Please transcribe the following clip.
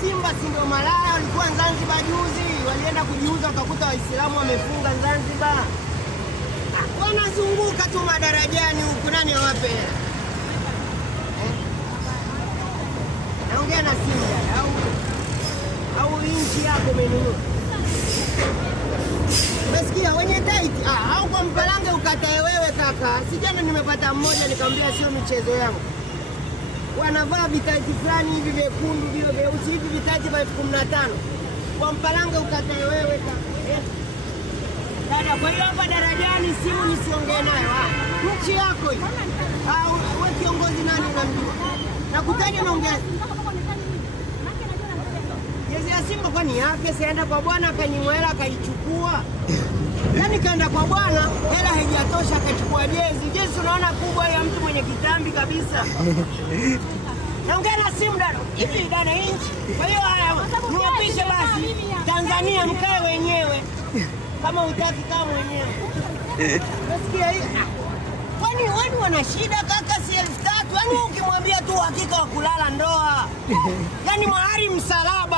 Simba si ndio malaya walikuwa Zanzibar juzi, walienda kujiuza wakakuta Waislamu wamefunga Zanzibar. Wanazunguka tu madarajani huku, nani awape? Naongea na Simba au nchi yako umenunua? Umesikia wenye tight au kwa mpalange ukatae wewe kaka. Sijana nimepata mmoja nikamwambia sio michezo yangu. Wanavaa vitaiti fulani hivi vyekundu vile vyeusi hivi vitaiti vya 15,000. Kwa mpalange ukatae wewe kaka. Dada, kwa hiyo hapa darajani simu nisiongee nayo. Nchi yako hii. Wewe kiongozi nani unamjua? Nakutaja naongea. Jezi ya Simba kwani yake sienda kwa bwana akanyimwa hela akaichukua. Yaani kaenda kwa bwana hela haijatosha akachukua jezi. Jezi unaona kubwa ya mtu mwenye kitambi kabisa. Naongea na simu dada. Hivi dada inchi. Kwa hiyo haya niwapishe basi. Tanzania mkae wenyewe. Kama utaki kama mwenyewe. Nasikia hii. Kwani wana shida kaka si 3,000. Yaani ukimwambia tu hakika wa kulala ndoa. Yaani mahari msalaba.